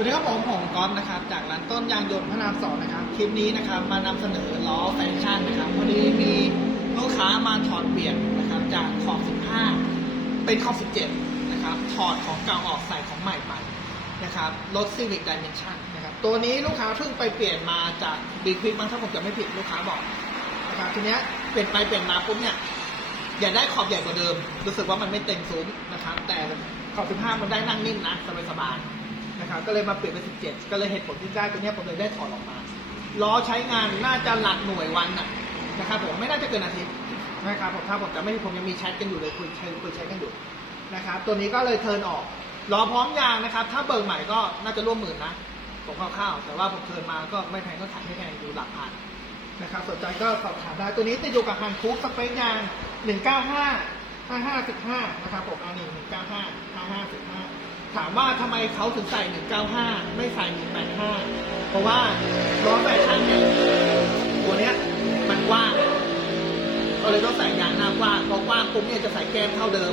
สวัสดีครับผมผมก๊อฟนะครับจากร้านต้นยางยนต์พระรามสองนะครับคลิปนี้นะครับมานำเสนอล้อแฟชั่นนะครับพอดีมีลูกค้ามาถอดเปลี่ยนนะครับจากขอบ 15 เป็นขอบ 17 นะครับถอดของเก่าออกใส่ของใหม่ไปนะครับรถ Civic Dimension นะครับตัวนี้ลูกค้าเพิ่งไปเปลี่ยนมาจาก b ีควิกมั้งถ้าผมจะไม่ผิดลูกค้าบอกนะครับทีเนี้ยเปลี่ยนไปเปลี่ยนมาปุ๊บเนี่ยอยากได้ขอบใหญ่กว่าเดิม รู้สึกว่ามันไม่เต็มซุ้มนะครับแต่ขอบ 15 มันได้นั่งนิ่มนะสบายๆ นะครับก็เลยมาเปลี่ยนเป็น 17 ก็เลยเหตุผลที่ได้ตัวเนี้ยผมเลยได้ถอดออกมาล้อใช้งานน่าจะหลักหน่วยวันน่ะนะครับผมไม่น่าจะเกินอาทิตย์นะครับผมถ้าผมจะไม่ผิดผมยังมีแชทกันอยู่เลยคุยใช้คุยแชทกันอยู่นะครับตัวนี้ก็เลยเทิร์นออกล้อพร้อมยางนะครับ ถ้าเบิกใหม่ก็น่าจะร่วมหมื่นนะผมคร่าวๆแต่ว่าผมเทิร์นมาก็ไม่แพงก็ขายไม่แพงอยู่หลักพันนะครับสนใจก็สอบถามได้ตัวนี้ติดอยู่กับฮันคุกสเปคยาง 195 5515นะครับผมอันนี้195 5515 ถามว่าทำไมเขาถึงใส่ 195 ไม่ใส่ 185 เพราะว่าล้อแฟชั่นเนี่ยตัวเนี้ยมันกว้างก็เลยต้องใส่ยางหน้ากว้างพอกว้างปุ๊บเนี่ยจะใส่แก้มเท่าเดิม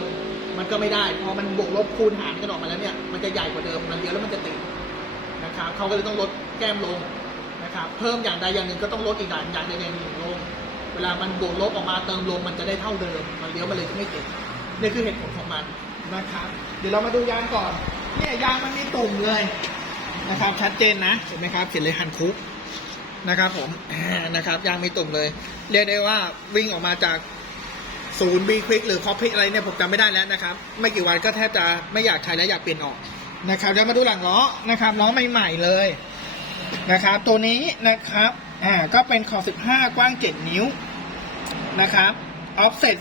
มันก็ไม่ได้ พอมันบวกลบคูณหารกันออกมาแล้วเนี่ยมันจะใหญ่กว่าเดิมมันเลี้ยวแล้วมันจะติดนะครับเขาก็เลยต้องลดแก้มลงนะครับเพิ่มอย่างใดอย่างหนึ่งก็ต้องลดอีกอย่างอย่างใดอย่างหนึ่งลง เวลามันบวกลบออกมาเติมลมมันจะได้เท่าเดิม มันเลี้ยวมันเลยไม่ติดนี่คือเหตุผลของมันนะครับเดี๋ยวเรามาดูยางก่อน เนี่ยยางมันมีตุ่มเลยนะครับ ชัดเจนนะเห็นไหมครับเขียนเลยฮันคุกนะครับผมนะครับยางมีตุ่มเลย เรียกได้ว่าวิ่งออกมาจากศูนย์บีควิกหรือคอพพิกอะไรเนี่ยผมจำไม่ได้แล้วนะครับ ไม่กี่วันก็แทบจะไม่อยากใช้แล้วอยากเปลี่ยนออกนะครับเดี๋ยวมาดูหลังล้อนะครับล้อใหม่ๆเลยนะครับ ตัวนี้นะครับอ่าก็เป็นขอบ15 กว้าง 7 นิ้วนะครับออฟเซ็ต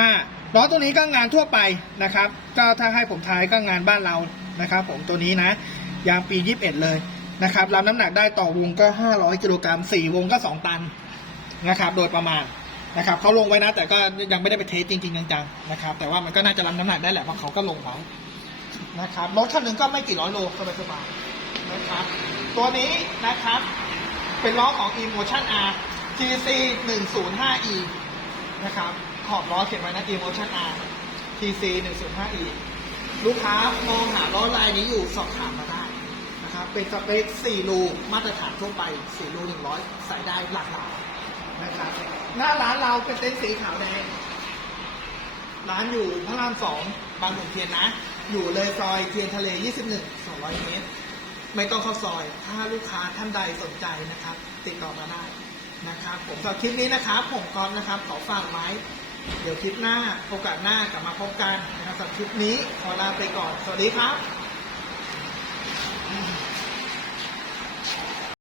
35ล้อตัวนี้ก็งานทั่วไปนะครับ ก็ถ้าให้ผมทายก็งานบ้านเรา นะครับผมตัวนี้นะ ยางปี 21 เลยนะครับรับน้ำหนักได้ต่อวงก็ 500กิโลกรัม4วงก็ 2 ตันนะครับ โดยประมาณนะครับเขาลงไว้นะ แต่ก็ยังไม่ได้ไปเทสจริงๆจังๆนะครับ แต่ว่ามันก็น่าจะรับน้ำหนักได้แหละเพราะเขาก็ลงไว้นะครับรถคันหนึ่งก็ไม่กี่ร้อยโลสบายๆนะครับ ตัวนี้นะครับ เป็นล้อของ Emotion R TC 105E นะครับ ขอบล้อเขียนไว้นะ Emotion R TC 105E ลูกค้ามองหาล้อลายนี้อยู่สอบถามมาได้นะครับเป็นสเปค4รูมาตรฐานทั่วไป4รู100 ใส่ได้หลากหลายนะครับหน้าร้านเราเป็นเต็นท์สีขาวแดงร้านอยู่พระรามสองบางขุนเทียนนะ อยู่เลยซอยเทียนทะเล 21 200 เมตร ไม่ต้องเข้าซอย ถ้าลูกค้าท่านใดสนใจนะครับ ติดต่อมาได้นะครับ ผมสำหรับคลิปนี้นะครับ ผมกอมนะครับ ขอฝากไว้ เดี๋ยวคลิปหน้าโอกาสหน้ากลับมาพบกันนะครับสำหรับคลิปนี้ขอลาไปก่อน สวัสดีครับ